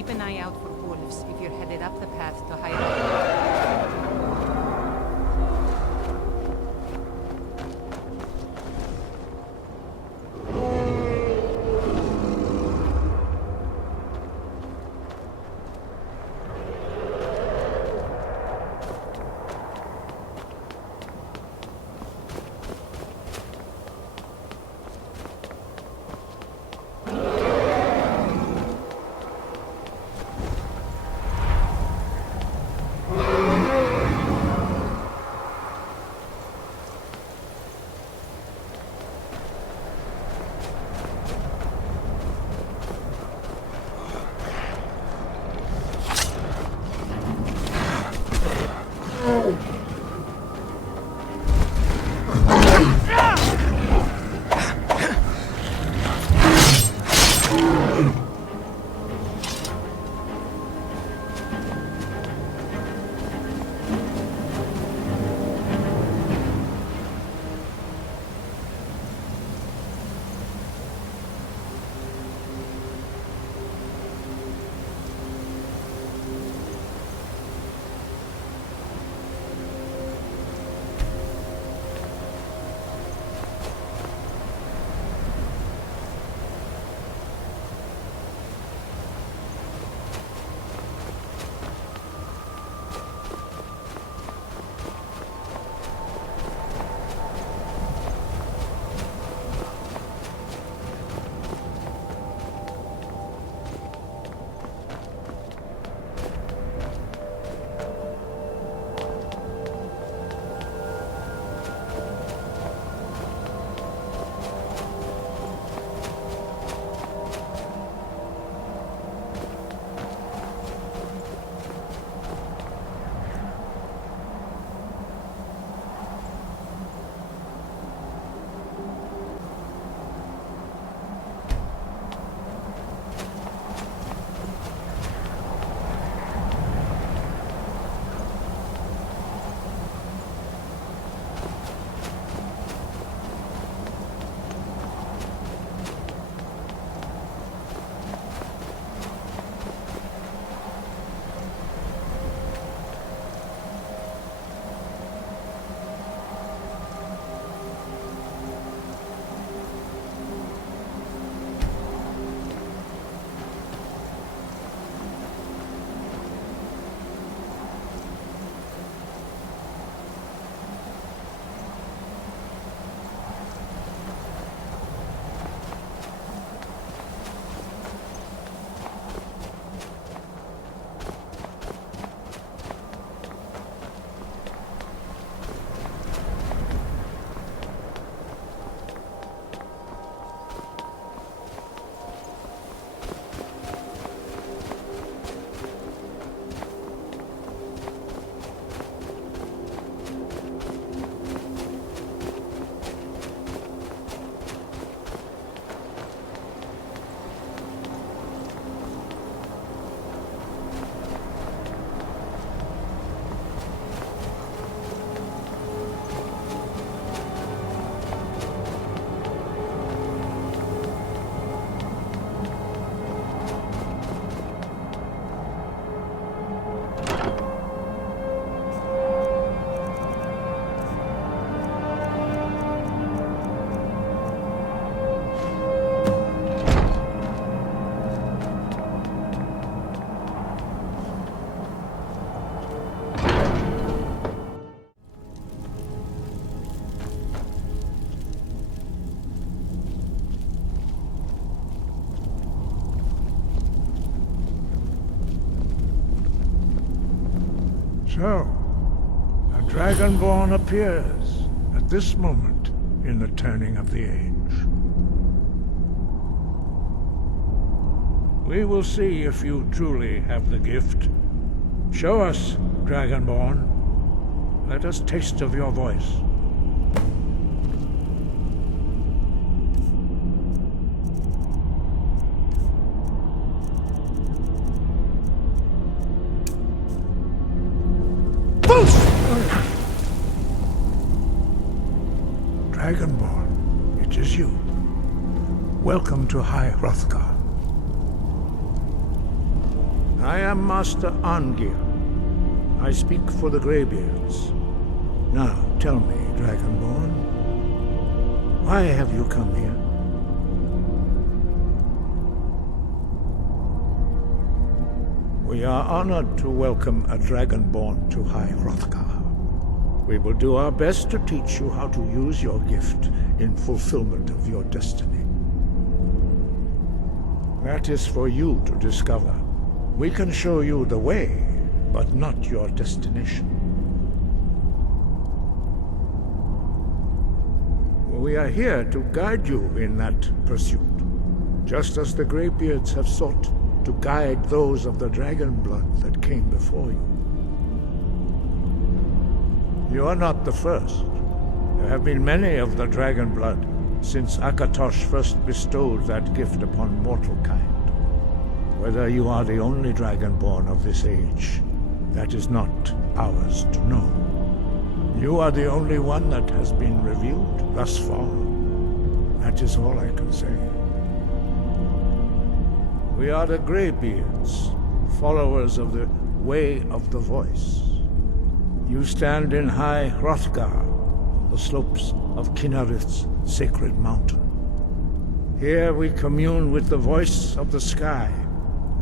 Keep an eye out for wolves if you're headed up the path to High Hrothgar. So, a Dragonborn appears at this moment in the turning of the age. We will see if you truly have the gift. Show us, Dragonborn. Let us taste of your voice. Dragonborn, it is you. Welcome to High Hrothgar. I am Master Arngir. I speak for the Greybeards. Now, tell me, Dragonborn, why have you come here? We are honored to welcome a Dragonborn to High Hrothgar. We will do our best to teach you how to use your gift in fulfillment of your destiny. That is for you to discover. We can show you the way, but not your destination. We are here to guide you in that pursuit, just as the Greybeards have sought to guide those of the dragon blood that came before you. You are not the first. There have been many of the dragon blood since Akatosh first bestowed that gift upon mortal kind. Whether you are the only Dragonborn of this age, that is not ours to know. You are the only one that has been revealed thus far. That is all I can say. We are the Greybeards, followers of the Way of the Voice. You stand in High Hrothgar, on the slopes of Kinarith's sacred mountain. Here we commune with the voice of the sky,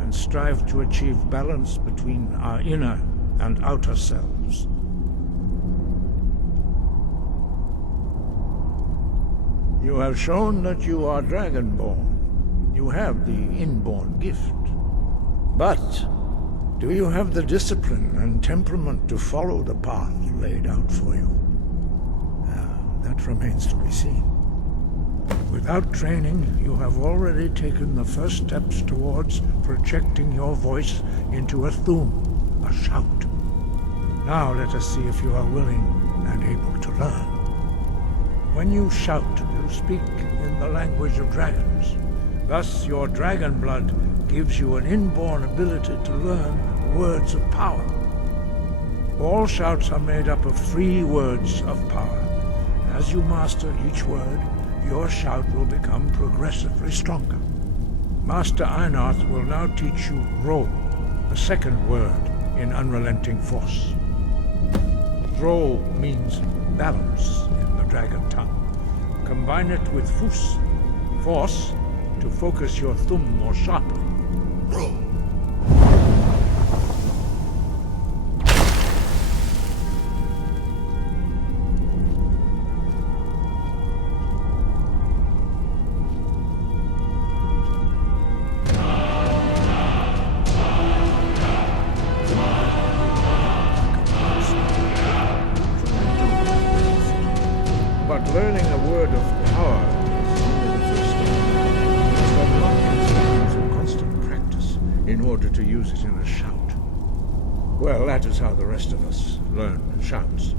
and strive to achieve balance between our inner and outer selves. You have shown that you are Dragonborn. You have the inborn gift. But do you have the discipline and temperament to follow the path laid out for you? That remains to be seen. Without training, you have already taken the first steps towards projecting your voice into a thum, a shout. Now let us see if you are willing and able to learn. When you shout, you speak in the language of dragons. Thus, your dragon blood gives you an inborn ability to learn words of power. All shouts are made up of 3 words of power. As you master each word, your shout will become progressively stronger. Master Einarth will now teach you Ro, the second word in Unrelenting Force. Ro means balance in the dragon tongue. Combine it with Fus, force, to focus your thumb more sharply. Ro. But learning a word of power is only the first step. It's for long through constant practice in order to use it in a shout. Well, that is how the rest of us learn shouts.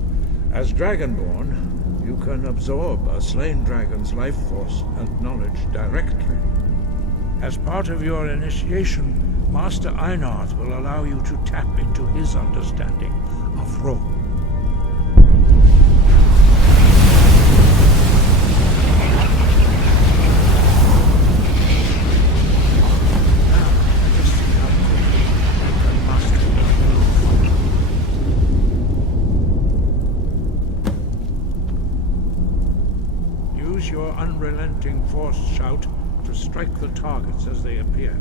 As Dragonborn, you can absorb a slain dragon's life force and knowledge directly. As part of your initiation, Master Einarth will allow you to tap into his understanding of Ro. Use your unrelenting force shout to strike the targets as they appear.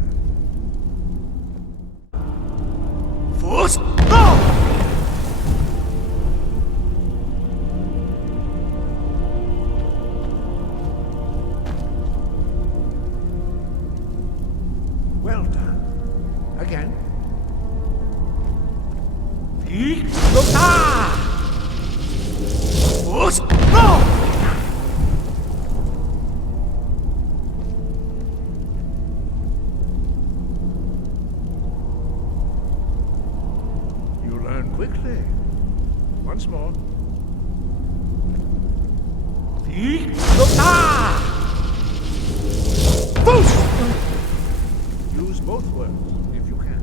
Force, go! Well done. Again. You learn quickly. Once more. Use both words, if you can.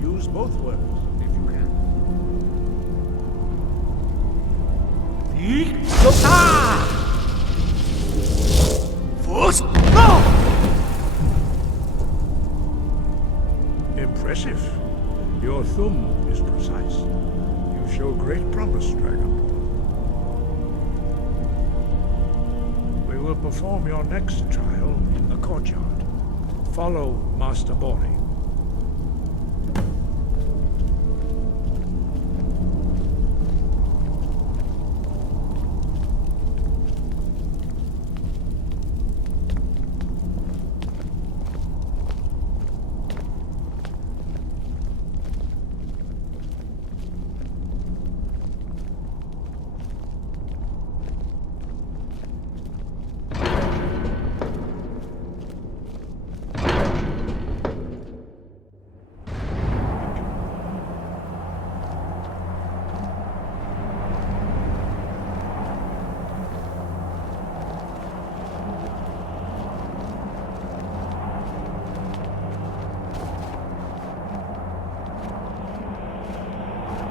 Use both words, if you can. Impressive. Your thumb is precise. You show great promise, Dragon. We will perform your next trial in the courtyard. Follow Master Bori.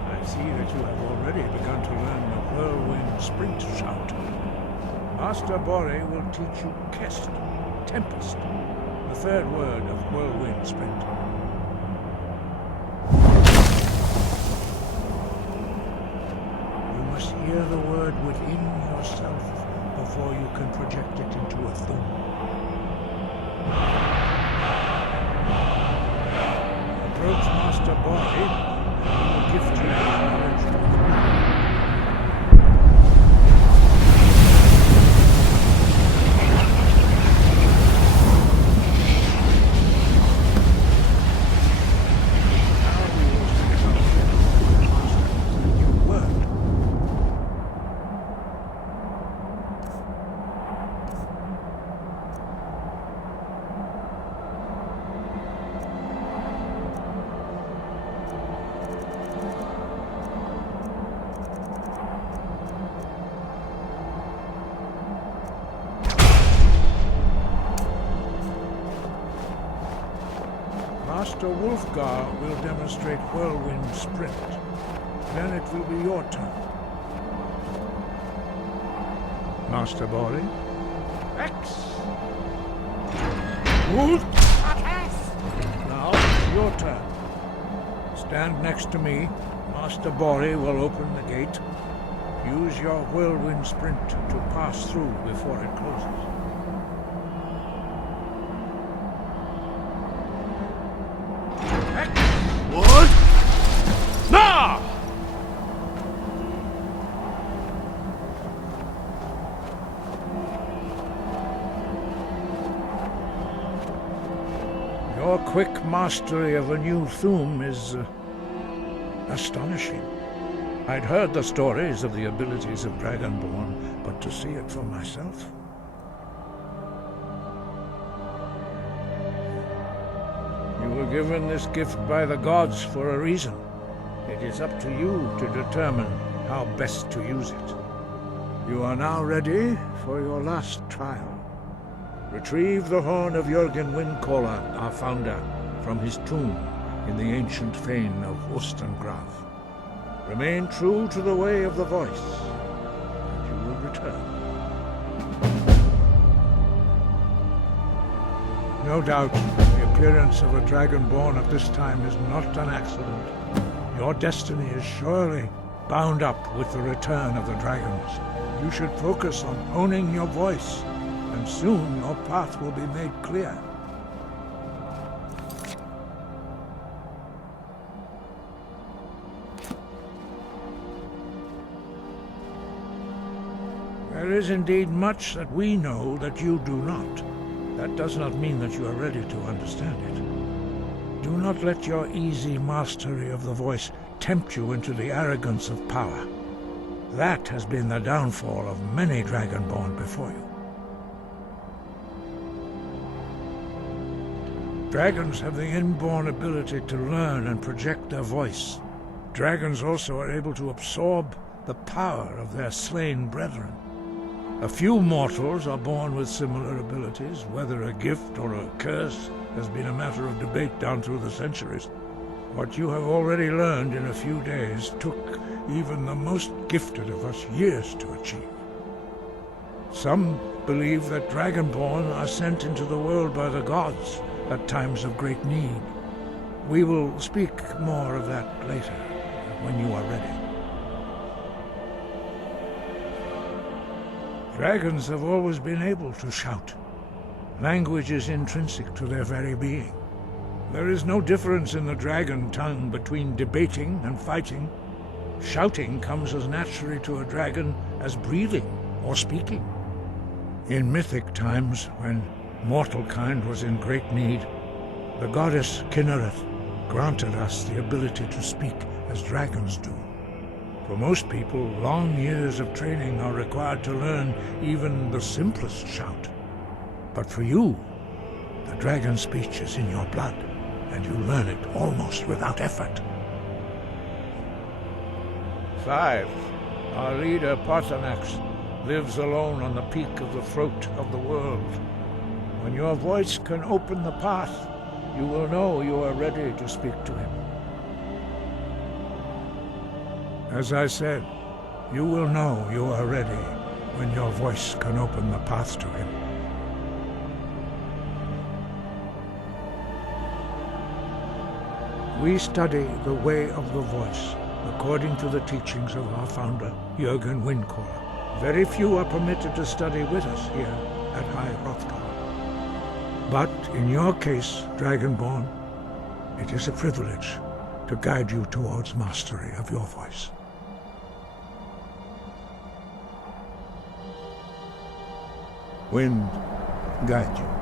I see that you have already begun to learn the whirlwind sprint shout. Master Bori will teach you Kest, Tempest, the third word of whirlwind sprint. You must hear the word within yourself before you can project it into a thumb. Approach Master Bori. Gift you knowledge. Master Hrothgar will demonstrate whirlwind sprint. Then it will be your turn. Master Bori. X. Now, your turn. Stand next to me. Master Bori will open the gate. Use your whirlwind sprint to pass through before it closes. Your quick mastery of a new thum is astonishing. I'd heard the stories of the abilities of Dragonborn, but to see it for myself... You were given this gift by the gods for a reason. It is up to you to determine how best to use it. You are now ready for your last trial. Retrieve the horn of Jürgen Windcaller, our founder, from his tomb in the ancient fane of Ostengraf. Remain true to the way of the voice, and you will return. No doubt, the appearance of a Dragonborn at this time is not an accident. Your destiny is surely bound up with the return of the dragons. You should focus on honing your voice, and soon your path will be made clear. There is indeed much that we know that you do not. That does not mean that you are ready to understand it. Do not let your easy mastery of the voice tempt you into the arrogance of power. That has been the downfall of many Dragonborn before you. Dragons have the inborn ability to learn and project their voice. Dragons also are able to absorb the power of their slain brethren. A few mortals are born with similar abilities. Whether a gift or a curse has been a matter of debate down through the centuries. What you have already learned in a few days took even the most gifted of us years to achieve. Some believe that Dragonborn are sent into the world by the gods at times of great need. We will speak more of that later, when you are ready. Dragons have always been able to shout. Language is intrinsic to their very being. There is no difference in the dragon tongue between debating and fighting. Shouting comes as naturally to a dragon as breathing or speaking. In mythic times, when mortal kind was in great need, the goddess Kinnereth granted us the ability to speak as dragons do. For most people, long years of training are required to learn even the simplest shout. But for you, the dragon speech is in your blood, and you learn it almost without effort. 5. Our leader, Paarthurnax, lives alone on the peak of the throat of the world. When your voice can open the path, you will know you are ready to speak to him. As I said, you will know you are ready when your voice can open the path to him. We study the way of the voice, according to the teachings of our founder, Jürgen Windcore. Very few are permitted to study with us here at High Hrothgar. But in your case, Dragonborn, it is a privilege to guide you towards mastery of your voice. Wind, guide you.